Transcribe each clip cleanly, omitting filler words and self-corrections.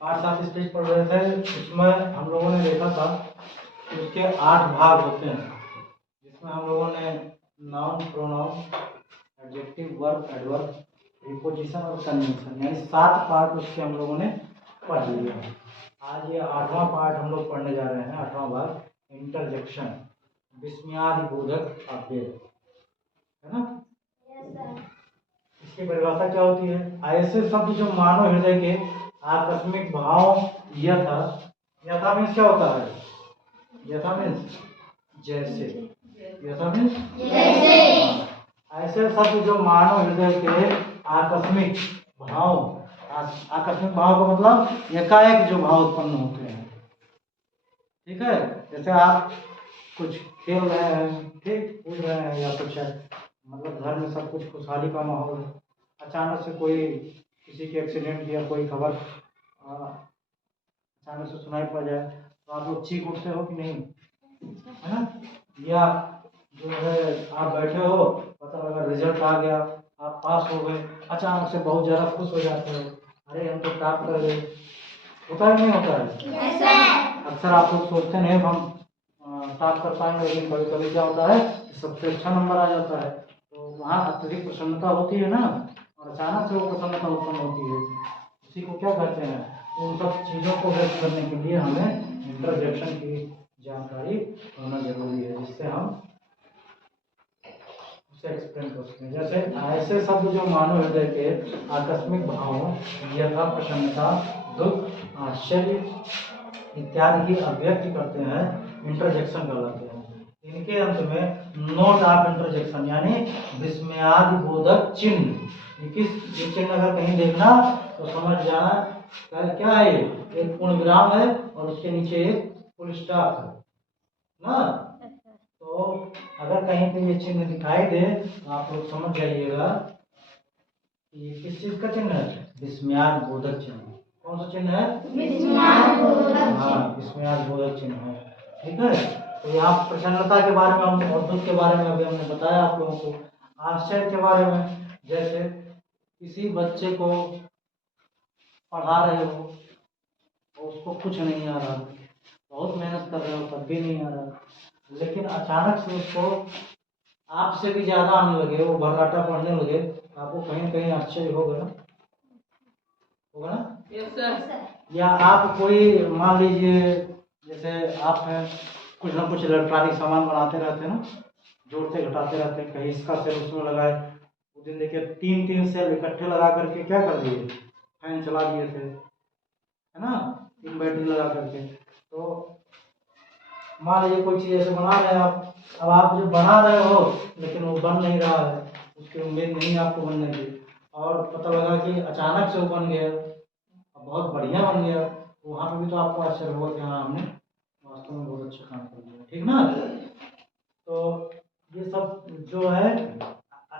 Parts of speech पढ़ रहे थे, उसमें हम लोगों ने देखा था कि उसके 8 भाग होते हैं, जिसमें हम लोगों ने noun, pronoun, adjective, verb, adverb, preposition और कंजंक्शन यानी 7 पार्ट उसके हम लोगों ने पढ़ लिए हैं। आज ये 8वां पार्ट हम लोग पढ़ने जा रहे हैं, 8वां भाग, इंटरजेक्शन, विस्मयादिबोधक अव्यय, है ना। इसकी परिभाषा क्या होती है? ऐसे शब्द जो मानव हृदय के आकस्मिक भाव यथा, यथा मीन्स क्या होता है? यथा मीन्स जैसे, यथा मीन्स जैसे। ऐसे शब्द जो मानव हृदय के आकस्मिक भाव, आकस्मिक भाव का मतलब एकाएक जो भाव उत्पन्न होते हैं, ठीक है। जैसे आप कुछ खेल रहे हैं, ठीक, कूद रहे हैं या कुछ है, मतलब घर में सब कुछ खुशहाली का माहौल है, अचानक से कोई किसी के एक्सीडेंट या कोई खबर अचानक से सुनाई पड़ जाए तो आप लोग चीख उठते हो कि नहीं, है ना। या जो है आप बैठे हो, पता लगा रिजल्ट आ गया, आप पास हो गए, अचानक से बहुत ज़्यादा खुश हो जाते हो, अरे हम तो टॉप कर गए। होता है नहीं होता है? अक्सर आप लोग सोचते नहीं हम टॉप कर पाएंगे, लेकिन कभी कभी क्या होता है, सबसे अच्छा नंबर आ जाता है, तो वहाँ अत्यधिक प्रसन्नता होती है ना, और अचानक से वो प्रसन्नता उत्पन्न होती है। उसी को क्या कहते हैं? उन सब चीज़ों को व्यक्त करने के लिए हमें इंटरजेक्शन की जानकारी होना जरूरी है, जिससे हम उसे एक्सप्लेन कर सकते हैं। जैसे ऐसे शब्द जो मानव हृदय के आकस्मिक भावों यथा प्रसन्नता, दुख, आश्चर्य इत्यादि की अभिव्यक्ति करते हैं, इंटरजेक्शन कहलाते हैं। इनके अंत में नोट ऑफ इंटरजेक्शन यानी विस्मयादिबोधक चिन्ह, ये चिन्ह अगर कहीं देखना तो समझ जाना क्या है, एक पूर्ण विराम है और उसके नीचे एक फुल स्टॉप है ना। तो अगर कहीं पे ये चिन्ह दिखाई दे तो आप लोग समझ जाइएगा कि ये किस चीज का चिन्ह है? विस्मयादिबोधक चिन्ह। कौन सा चिन्ह है? विस्मयादिबोधक। हाँ, विस्मयादिबोधक चिन्ह है, ठीक है। तो यहाँ प्रसन्नता के बारे में हम और दुख के बारे में अभी हमने बताया आप लोगों को। आश्चर्य के बारे में, जैसे किसी बच्चे को पढ़ा रहे हो और उसको कुछ नहीं आ रहा, बहुत मेहनत कर रहे हो तब भी नहीं आ रहा, लेकिन अचानक से उसको आपसे भी ज्यादा आने लगे, वो भर्राटा पढ़ने लगे, तो आपको कहीं ना कहीं आश्चर्य होगा ना, होगा ना? Yes sir. या आप कोई मान लीजिए, जैसे आप हैं, कुछ ना कुछ इलेक्ट्रॉनिक सामान बनाते रहते हैं ना, जोड़ते घटाते रहते हैं, कहीं इसका सेल उसमें लगाए, उस दिन देखिए 3 सेल इकट्ठे लगा करके क्या कर दिए, फैन चला दिए थे, है ना, 3 बैटरी लगा करके। तो मान लीजिए कोई चीज़ ऐसे बना रहे हैं आप, अब आप जो बना रहे हो लेकिन वो बन नहीं रहा है, उसकी उम्मीद नहीं आपको बनने की, और पता लगा कि अचानक से वो बन गया, बहुत बढ़िया बन गया, तो वहाँ पे भी तो आपको आश्चर्य होगा कि हाँ हमने वास्तव में बहुत अच्छा काम कर लिया, ठीक ना। तो ये सब जो है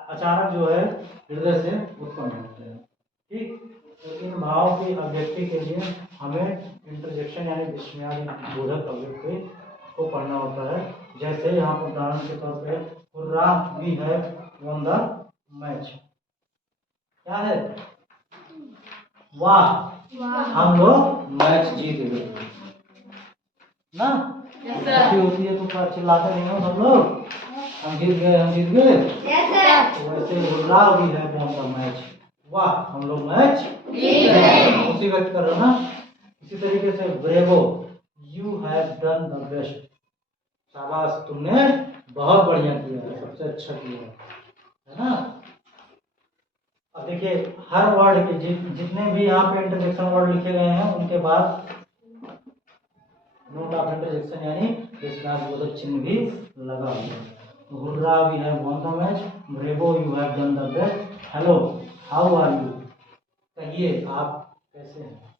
अचानक जो है हृदय से उत्पन्न होते हैं, ठीक। तो इन भाव की अभिव्यक्ति के लिए हमें इंटरजेक्शन यानी विस्मयादिबोधक अभिव्यक्ति को पढ़ना होता है। जैसे यहाँ पर उदाहरण के तौर पे hurrah we have won the match, क्या है? वाह हम लोग मैच जीत गए ना। खुशी होती है तो क्या चिल्लाते नहीं हो सब लोग, हम जीत गए, हम जीत गए। तो वैसे hurrah we have won the match, वाह हम लोग मैच जीत गए, खुशी व्यक्त कर रहे हो ना। इसी तरीके से bravo, you have done the best, शाबाश तुमने बहुत बढ़िया किया है, सबसे अच्छा किया है ना। अब देखिए हर वर्ड के जितने भी यहाँ पे इंटरजेक्शन वर्ड लिखे गए हैं उनके बाद नोट ऑफ इंटरजेक्शन यानी विस्मयादिबोधक चिन्ह भी लगा हुआ है। Hurrah we have won the match, bravo you have done the best, hello how are you, कहिए आप कैसे हैं,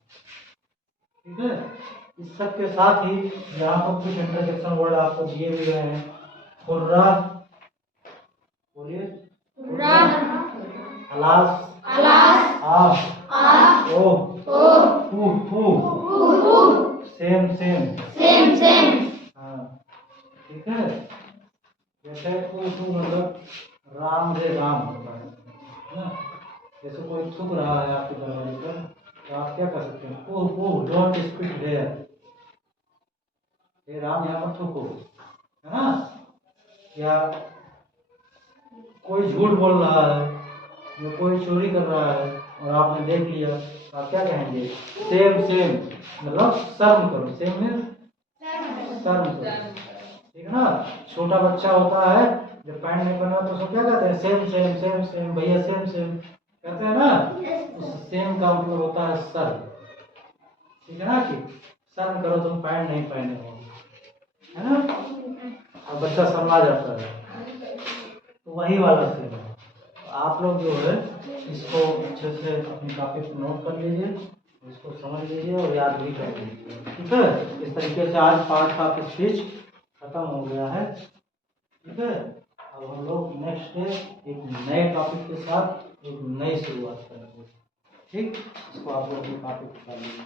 ठीक है। इस सब के साथ ही यहाँ पर कुछ इंटरजेक्शन वर्ड आपको दिए भी गए हैं। हुर्रा, बोलिए, हुर्रा, अलास, आस, ओ, फू, सेम, हाँ, ठीक है। जैसे ऊ मतलब राम रे राम होता है ना, जैसे कोई थूक रहा है आपके दरवाजे पर तो आप क्या कर सकते हैं, ओह डोंट स्पीक देयर, हे राम यहाँ पर थूको, है ना। या कोई झूठ बोल रहा है या कोई चोरी कर रहा है और आपने देख लिया, तो आप क्या कहेंगे, सेम सेम, मतलब शर्म करो, सेम में शर्म करो, ठीक है ना। छोटा बच्चा होता है जब पैंट नहीं पहना तो उसको क्या कहते हैं, सेम सेम सेम सेम भैया सेम सेम कहते हैं ना। उस सेम का मतलब होता है शर्म, ठीक है ना, कि शर्म करो तुम पैंट नहीं पहने हो, है ना। और बच्चा शर्मा जाता है, तो वही वाला सेम है। तो आप लोग जो है इसको अच्छे से अपनी कॉपी पर नोट कर लीजिए, इसको समझ लीजिए और याद भी कर लीजिए, ठीक है। इस तरीके से आज पार्ट ऑफ स्पीच खत्म हो गया है, ठीक है। अब हम लोग नेक्स्ट डे एक नए टॉपिक के साथ एक नई शुरुआत करेंगे, ठीक। इसको आप लोग अपनी कॉपी पर कर लीजिए।